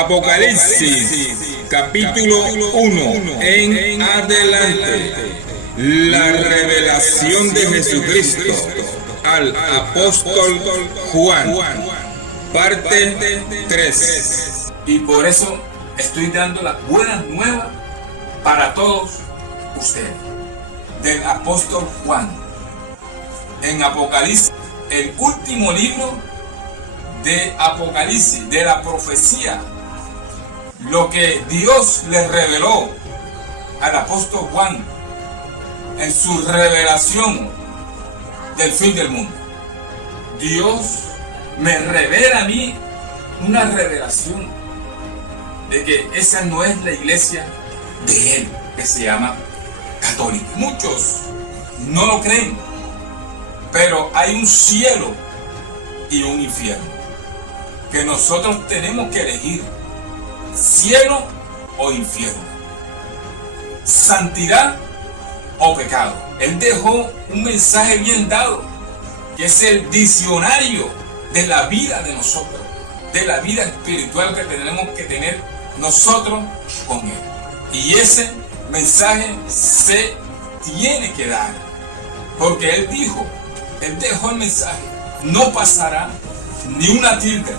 Apocalipsis, capítulo 1 en adelante. La revelación de Jesucristo al apóstol Juan, parte 3. Y por eso estoy dando las buenas nuevas para todos ustedes. Del apóstol Juan. En Apocalipsis, el último libro de Apocalipsis, de la profecía, lo que Dios le reveló al apóstol Juan en su revelación del fin del mundo. Dios me revela a mí una revelación de que esa no es la iglesia de Él, que se llama católica. Muchos no lo creen, pero hay un cielo y un infierno que nosotros tenemos que elegir: cielo o infierno, santidad o pecado. Él dejó un mensaje bien dado, que es el diccionario de la vida de nosotros, de la vida espiritual que tenemos que tener nosotros con Él. Y ese mensaje se tiene que dar, porque Él dejó el mensaje: no pasará ni una tilde,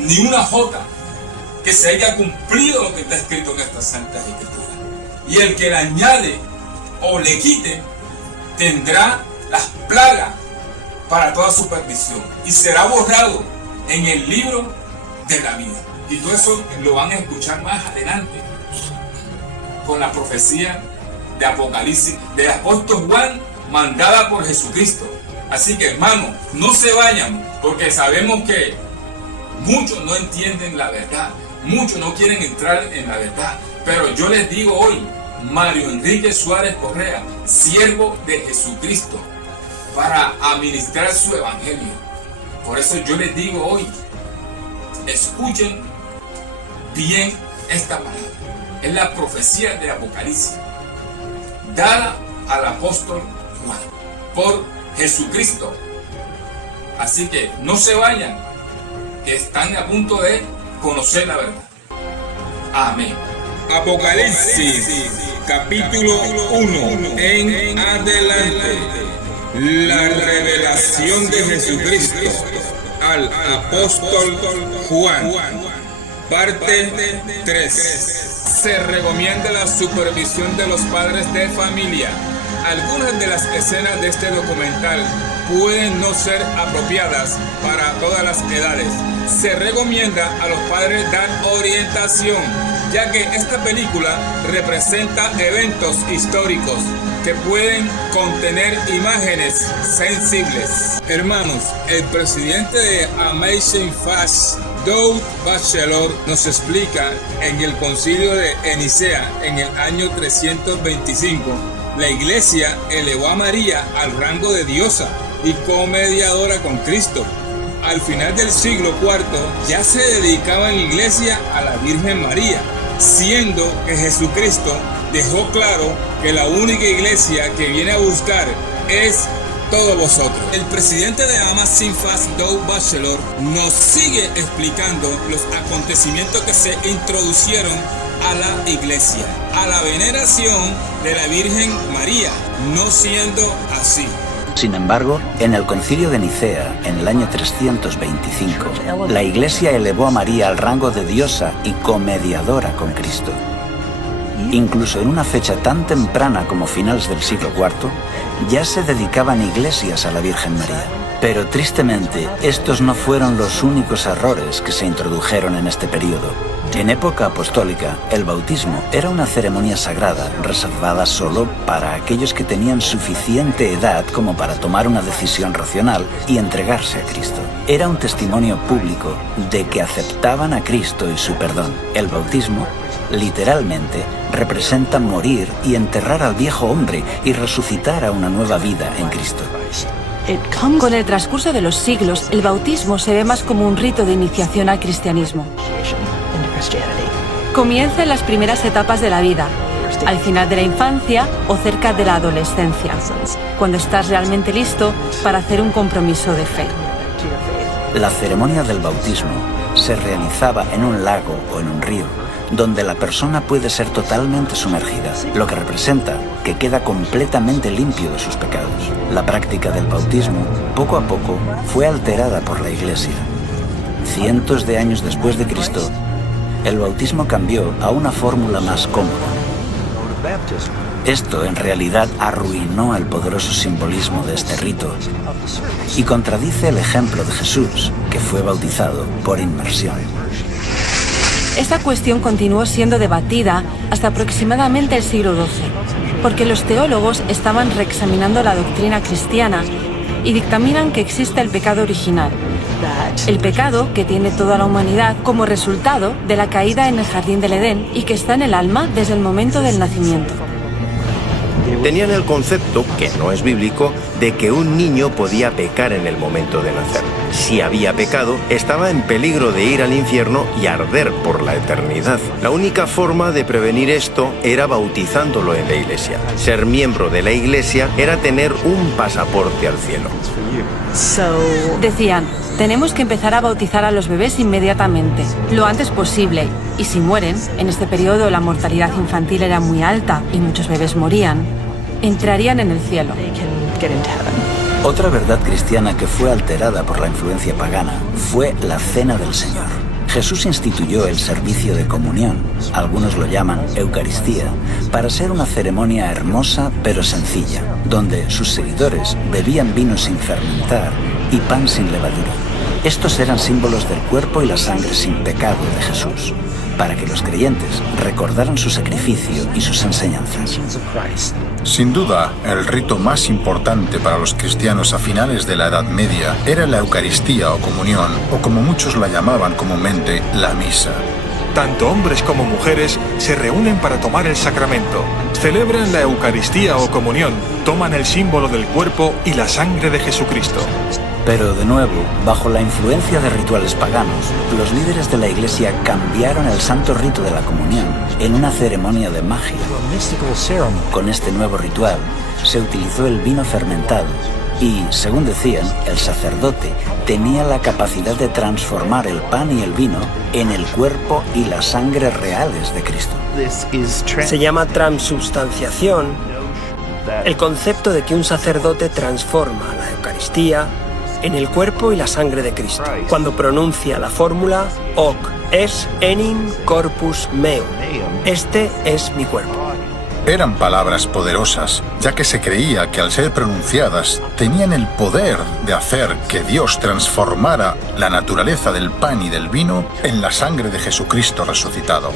ni una jota, que se haya cumplido lo que está escrito en estas santas escrituras. Y el que le añade o le quite tendrá las plagas para toda su perdición y será borrado en el libro de la vida. Y todo eso lo van a escuchar más adelante con la profecía de Apocalipsis del apóstol Juan, mandada por Jesucristo. Así que, hermanos, no se vayan, porque sabemos que muchos no entienden la verdad, muchos no quieren entrar en la verdad. Pero yo les digo hoy, Mario Enrique Suárez Correa, siervo de Jesucristo, para administrar su evangelio. Por eso yo les digo hoy, escuchen bien esta palabra. Es la profecía de Apocalipsis, dada al apóstol Juan por Jesucristo. Así que no se vayan, que están a punto de conocer la verdad. Amén. Apocalipsis, capítulo 1 en adelante. La revelación de Jesucristo al apóstol Juan, parte 3. Se recomienda la supervisión de los padres de familia. Algunas de las escenas de este documental pueden no ser apropiadas para todas las edades. Se recomienda a los padres dar orientación, ya que esta película representa eventos históricos que pueden contener imágenes sensibles. Hermanos, el presidente de Amazing Facts, Doug Batchelor, nos explica en el concilio de Nicea en el año 325, la iglesia elevó a María al rango de diosa y comediadora con Cristo. Al final del siglo IV ya se dedicaba en iglesia a la Virgen María, siendo que Jesucristo dejó claro que la única iglesia que viene a buscar es todos vosotros. El presidente de Amazing Facts, Doug Batchelor, nos sigue explicando los acontecimientos que se introducieron a la iglesia, a la veneración de la Virgen María, no siendo así. Sin embargo, en el concilio de Nicea, en el año 325, la Iglesia elevó a María al rango de diosa y comediadora con Cristo. Incluso en una fecha tan temprana como finales del siglo IV, ya se dedicaban iglesias a la Virgen María. Pero tristemente, estos no fueron los únicos errores que se introdujeron en este periodo. En época apostólica, el bautismo era una ceremonia sagrada reservada solo para aquellos que tenían suficiente edad como para tomar una decisión racional y entregarse a Cristo. Era un testimonio público de que aceptaban a Cristo y su perdón. El bautismo, literalmente, representa morir y enterrar al viejo hombre y resucitar a una nueva vida en Cristo. Con el transcurso de los siglos, el bautismo se ve más como un rito de iniciación al cristianismo. Comienza en las primeras etapas de la vida, al final de la infancia o cerca de la adolescencia, cuando estás realmente listo para hacer un compromiso de fe. La ceremonia del bautismo se realizaba en un lago o en un río, donde la persona puede ser totalmente sumergida, lo que representa que queda completamente limpio de sus pecados. La práctica del bautismo, poco a poco, fue alterada por la Iglesia. Cientos de años después de Cristo, el bautismo cambió a una fórmula más cómoda. Esto en realidad arruinó el poderoso simbolismo de este rito y contradice el ejemplo de Jesús, que fue bautizado por inmersión. Esta cuestión continuó siendo debatida hasta aproximadamente el siglo XII, porque los teólogos estaban reexaminando la doctrina cristiana y dictaminan que existe el pecado original, el pecado que tiene toda la humanidad como resultado de la caída en el jardín del Edén y que está en el alma desde el momento del nacimiento. Tenían el concepto, que no es bíblico, de que un niño podía pecar en el momento de nacer. Si había pecado, estaba en peligro de ir al infierno y arder por la eternidad. La única forma de prevenir esto era bautizándolo en la iglesia. Ser miembro de la iglesia era tener un pasaporte al cielo. Decían, tenemos que empezar a bautizar a los bebés inmediatamente, lo antes posible, y si mueren, en este periodo la mortalidad infantil era muy alta y muchos bebés morían, entrarían en el cielo. Otra verdad cristiana que fue alterada por la influencia pagana fue la Cena del Señor. Jesús instituyó el servicio de comunión, algunos lo llaman Eucaristía, para ser una ceremonia hermosa pero sencilla, donde sus seguidores bebían vino sin fermentar y pan sin levadura. Estos eran símbolos del cuerpo y la sangre sin pecado de Jesús, para que los creyentes recordaran su sacrificio y sus enseñanzas. Sin duda, el rito más importante para los cristianos a finales de la Edad Media era la Eucaristía o comunión, o como muchos la llamaban comúnmente, la misa. Tanto hombres como mujeres se reúnen para tomar el sacramento, celebran la Eucaristía o comunión, toman el símbolo del cuerpo y la sangre de Jesucristo. Pero de nuevo, bajo la influencia de rituales paganos, los líderes de la Iglesia cambiaron el santo rito de la comunión en una ceremonia de magia. Con este nuevo ritual, se utilizó el vino fermentado y, según decían, el sacerdote tenía la capacidad de transformar el pan y el vino en el cuerpo y la sangre reales de Cristo. Se llama transubstanciación, el concepto de que un sacerdote transforma la Eucaristía en el cuerpo y la sangre de Cristo, cuando pronuncia la fórmula Hoc es enim corpus meum. Este es mi cuerpo. Eran palabras poderosas, ya que se creía que al ser pronunciadas tenían el poder de hacer que Dios transformara la naturaleza del pan y del vino en la sangre de Jesucristo resucitado.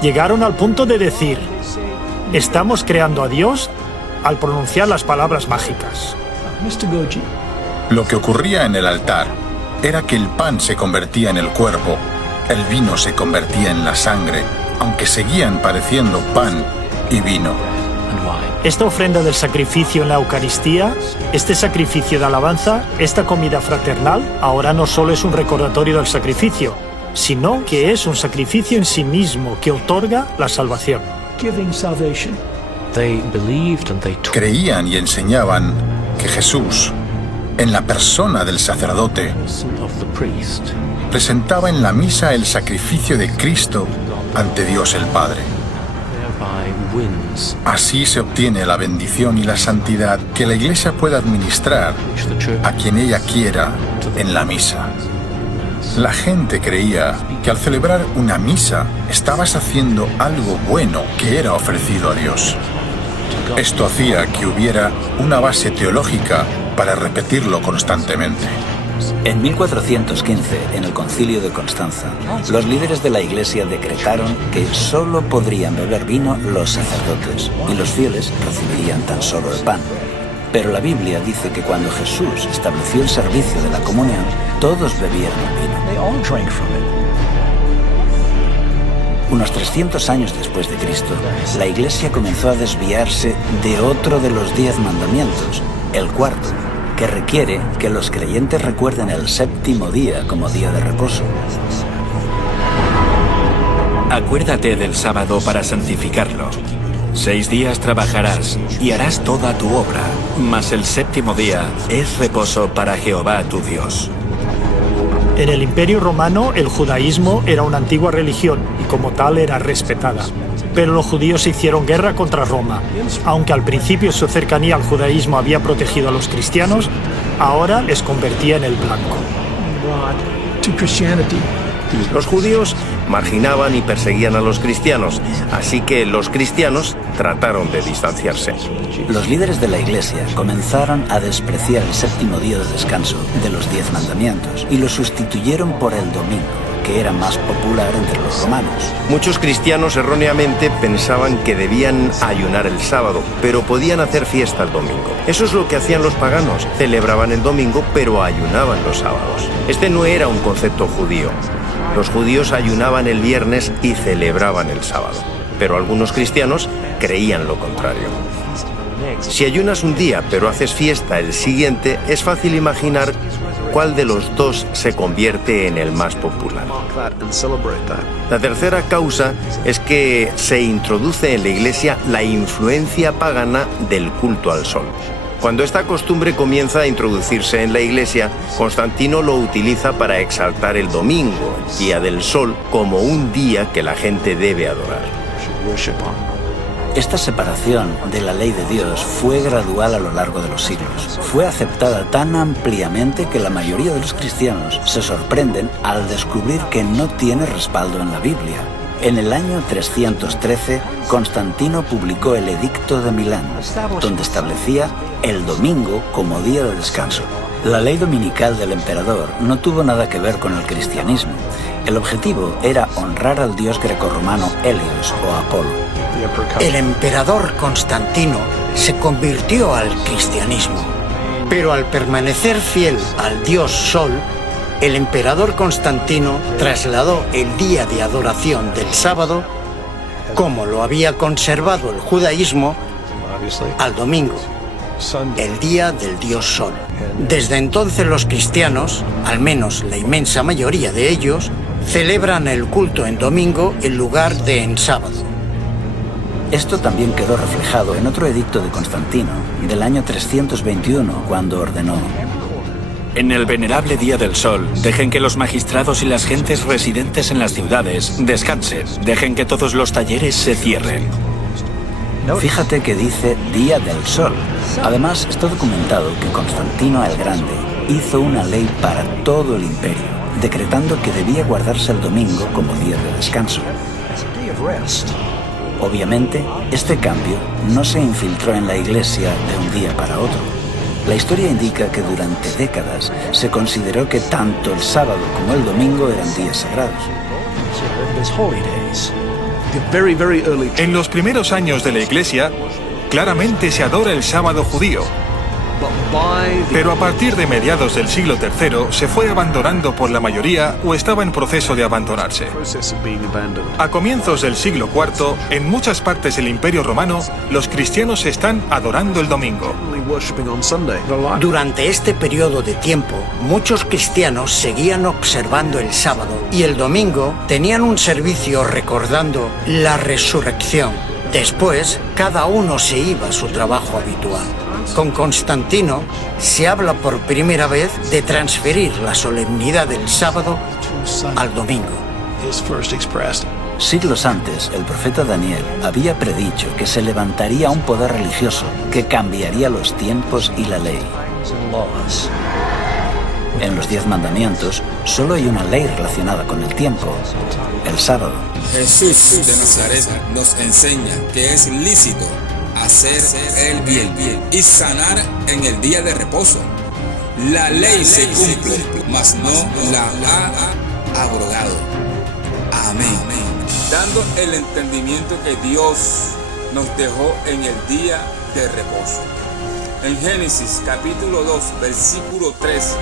Llegaron al punto de decir, estamos creando a Dios al pronunciar las palabras mágicas. Lo que ocurría en el altar era que el pan se convertía en el cuerpo, el vino se convertía en la sangre, aunque seguían pareciendo pan y vino. Esta ofrenda del sacrificio en la Eucaristía, este sacrificio de alabanza, esta comida fraternal, ahora no solo es un recordatorio del sacrificio, sino que es un sacrificio en sí mismo que otorga la salvación. Creían y enseñaban que Jesús, en la persona del sacerdote, presentaba en la misa el sacrificio de Cristo ante Dios el Padre. Así se obtiene la bendición y la santidad que la Iglesia pueda administrar a quien ella quiera en la misa. La gente creía que al celebrar una misa estabas haciendo algo bueno que era ofrecido a Dios. Esto hacía que hubiera una base teológica para repetirlo constantemente. En 1415, en el Concilio de Constanza, los líderes de la Iglesia decretaron que solo podrían beber vino los sacerdotes y los fieles recibirían tan solo el pan. Pero la Biblia dice que cuando Jesús estableció el servicio de la comunión, todos bebieron el vino. Unos 300 años después de Cristo, la Iglesia comenzó a desviarse de otro de los 10 mandamientos, el cuarto, que requiere que los creyentes recuerden el séptimo día como día de reposo. Acuérdate del sábado para santificarlo. 6 días trabajarás y harás toda tu obra, mas el séptimo día es reposo para Jehová tu Dios. En el Imperio Romano, el judaísmo era una antigua religión y como tal era respetada. Pero los judíos hicieron guerra contra Roma. Aunque al principio su cercanía al judaísmo había protegido a los cristianos, ahora les convertía en el blanco. Los judíos marginaban y perseguían a los cristianos, así que los cristianos trataron de distanciarse. Los líderes de la Iglesia comenzaron a despreciar el séptimo día de descanso de los 10 mandamientos y lo sustituyeron por el domingo, que era más popular entre los romanos. Muchos cristianos erróneamente pensaban que debían ayunar el sábado, pero podían hacer fiesta el domingo. Eso es lo que hacían los paganos, celebraban el domingo, pero ayunaban los sábados. Este no era un concepto judío. Los judíos ayunaban el viernes y celebraban el sábado, pero algunos cristianos creían lo contrario. Si ayunas un día pero haces fiesta el siguiente, es fácil imaginar cuál de los dos se convierte en el más popular. La tercera causa es que se introduce en la Iglesia la influencia pagana del culto al sol. Cuando esta costumbre comienza a introducirse en la Iglesia, Constantino lo utiliza para exaltar el domingo, día del sol, como un día que la gente debe adorar. Esta separación de la ley de Dios fue gradual a lo largo de los siglos. Fue aceptada tan ampliamente que la mayoría de los cristianos se sorprenden al descubrir que no tiene respaldo en la Biblia. En el año 313, Constantino publicó el Edicto de Milán, donde establecía el domingo como día de descanso. La ley dominical del emperador no tuvo nada que ver con el cristianismo. El objetivo era honrar al dios grecorromano Helios o Apolo. El emperador Constantino se convirtió al cristianismo, pero al permanecer fiel al dios Sol, el emperador Constantino trasladó el día de adoración del sábado, como lo había conservado el judaísmo, al domingo, el día del dios Sol. Desde entonces los cristianos, al menos la inmensa mayoría de ellos, celebran el culto en domingo en lugar de en sábado. Esto también quedó reflejado en otro edicto de Constantino, del año 321, cuando ordenó: En el venerable día del sol, dejen que los magistrados y las gentes residentes en las ciudades descansen, dejen que todos los talleres se cierren. Fíjate que dice Día del Sol. Además, está documentado que Constantino el Grande hizo una ley para todo el imperio, decretando que debía guardarse el domingo como día de descanso. Obviamente, este cambio no se infiltró en la Iglesia de un día para otro. La historia indica que durante décadas se consideró que tanto el sábado como el domingo eran días sagrados. En los primeros años de la Iglesia, claramente se adora el sábado judío. Pero a partir de mediados del siglo III se fue abandonando por la mayoría o estaba en proceso de abandonarse. A comienzos del siglo IV, en muchas partes del Imperio Romano, los cristianos están adorando el domingo. Durante este periodo de tiempo, muchos cristianos seguían observando el sábado y el domingo tenían un servicio recordando la resurrección. Después, cada uno se iba a su trabajo habitual. Con Constantino se habla por primera vez de transferir la solemnidad del sábado al domingo. Siglos antes, el profeta Daniel había predicho que se levantaría un poder religioso que cambiaría los tiempos y la ley. En los 10 mandamientos solo hay una ley relacionada con el tiempo: el sábado. Jesús de Nazaret nos enseña que es lícito hacer el bien y sanar en el día de reposo. La ley se cumple, mas no la ha abrogado. Amén. Dando el entendimiento que Dios nos dejó en el día de reposo. En Génesis capítulo 2, versículo 3,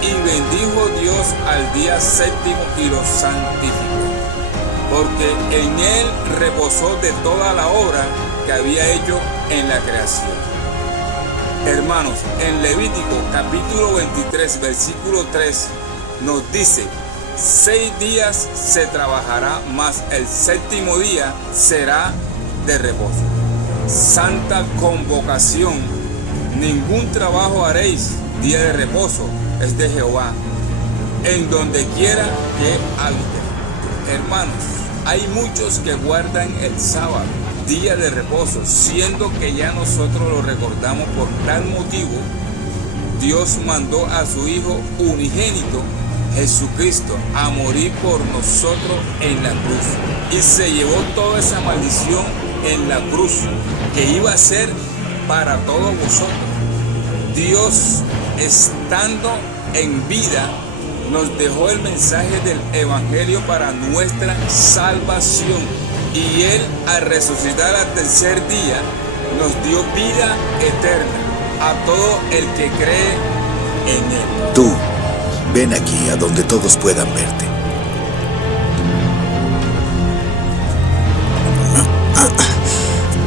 y bendijo Dios al día séptimo y lo santificó, porque en él reposó de toda la obra que había hecho en la creación. Hermanos, en Levítico capítulo 23, versículo 3, nos dice: 6 días se trabajará, mas el séptimo día será de reposo. Santa convocación. Ningún trabajo haréis, día de reposo es de Jehová, en donde quiera que habite. Hermanos, hay muchos que guardan el sábado, día de reposo, siendo que ya nosotros lo recordamos. Por tal motivo, Dios mandó a su Hijo unigénito, Jesucristo, a morir por nosotros en la cruz. Y se llevó toda esa maldición en la cruz, que iba a ser para todos vosotros. Dios, estando en vida, nos dejó el mensaje del Evangelio para nuestra salvación. Y Él, al resucitar al tercer día, nos dio vida eterna a todo el que cree en Él. Tú, ven aquí a donde todos puedan verte.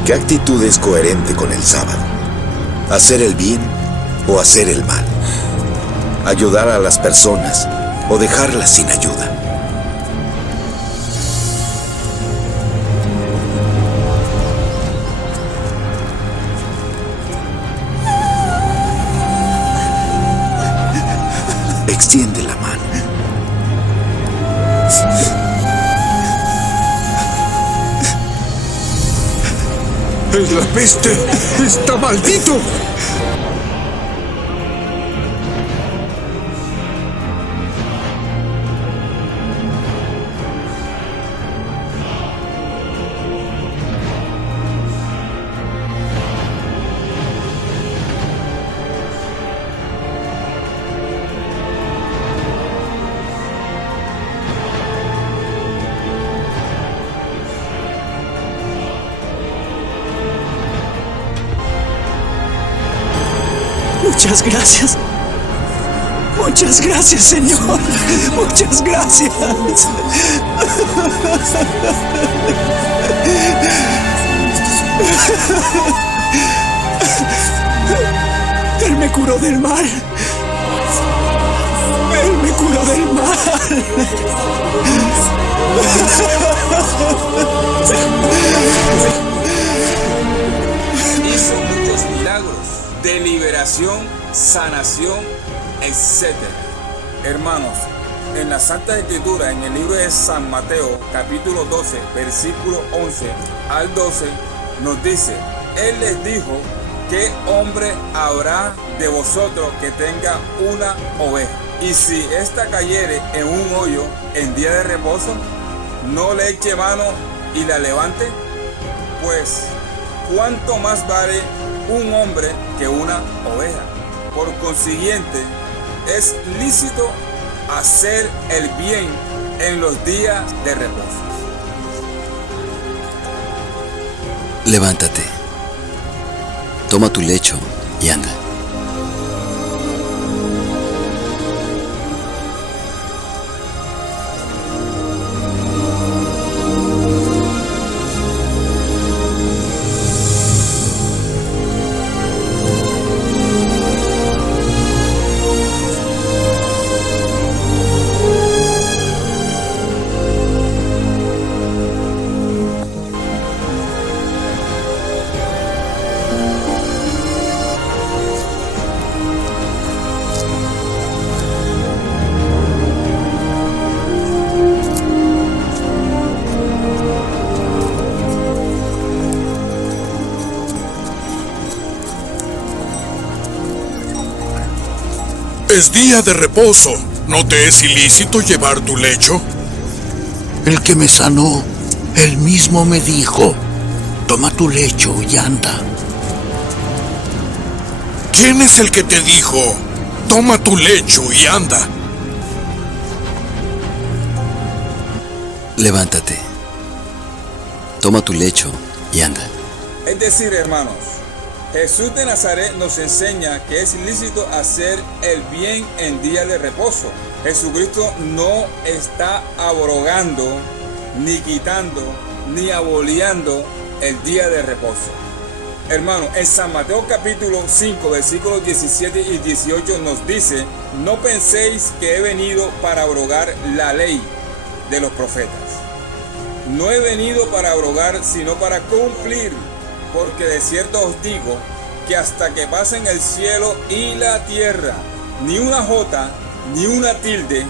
¿Qué actitud es coherente con el sábado? ¿Hacer el bien o hacer el mal? ¿Ayudar a las personas o dejarlas sin ayuda? Extiende la mano. ¡Es la peste! ¡Está maldito! Muchas gracias. Muchas gracias, Señor. Muchas gracias. Él me curó del mal. Él me curó del mal. Hizo muchos milagros de liberación, sanación, etc. Hermanos, en la Santa Escritura, en el libro de San Mateo, capítulo 12, versículo 11 al 12, nos dice: Él les dijo, ¿qué hombre habrá de vosotros que tenga una oveja? Y si ésta cayere en un hoyo en día de reposo, ¿no le eche mano y la levante? Pues, ¿cuánto más vale un hombre que una oveja? Por consiguiente, es lícito hacer el bien en los días de reposo. Levántate, toma tu lecho y anda. Es día de reposo. ¿No te es ilícito llevar tu lecho? El que me sanó, él mismo me dijo, toma tu lecho y anda. ¿Quién es el que te dijo, toma tu lecho y anda? Levántate, toma tu lecho y anda. Es decir, hermanos, Jesús de Nazaret nos enseña que es lícito hacer el bien en día de reposo. Jesucristo no está abrogando, ni quitando, ni aboliendo el día de reposo. Hermano, en San Mateo capítulo 5, versículos 17 y 18 nos dice: no penséis que he venido para abrogar la ley de los profetas. No he venido para abrogar, sino para cumplir, porque de cierto os digo que hasta que pasen el cielo y la tierra, ni una jota, ni una tilde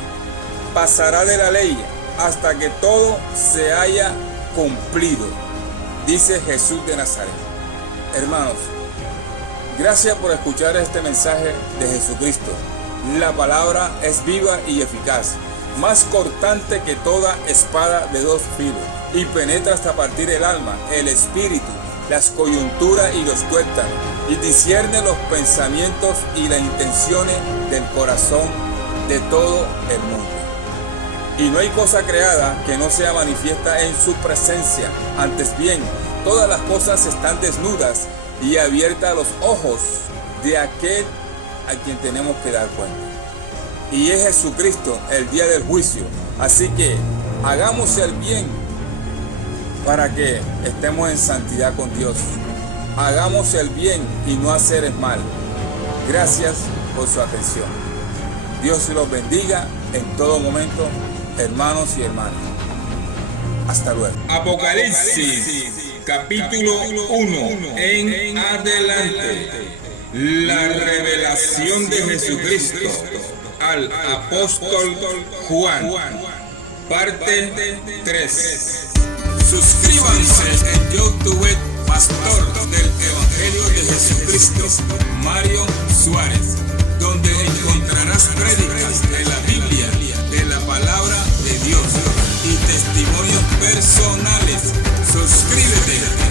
pasará de la ley, hasta que todo se haya cumplido, dice Jesús de Nazaret. Hermanos, gracias por escuchar este mensaje de Jesucristo. La palabra es viva y eficaz, más cortante que toda espada de dos filos, y penetra hasta partir el alma, el espíritu, las coyunturas y los tuétanos, y discierne los pensamientos y las intenciones del corazón de todo el mundo. Y no hay cosa creada que no sea manifiesta en su presencia. Antes bien, todas las cosas están desnudas y abiertas a los ojos de aquel a quien tenemos que dar cuenta. Y es Jesucristo el día del juicio. Así que hagamos el bien para que estemos en santidad con Dios. Hagamos el bien y no hacer el mal. Gracias por su atención. Dios los bendiga en todo momento, hermanos y hermanas. Hasta luego. Apocalipsis, capítulo 1 en adelante. La revelación de Jesucristo al apóstol Juan. Parte 3. Suscríbanse en YouTube, Pastor del Evangelio de Jesucristo, Mario Suárez, donde encontrarás prédicas de la Biblia, de la palabra de Dios y testimonios personales. Suscríbete.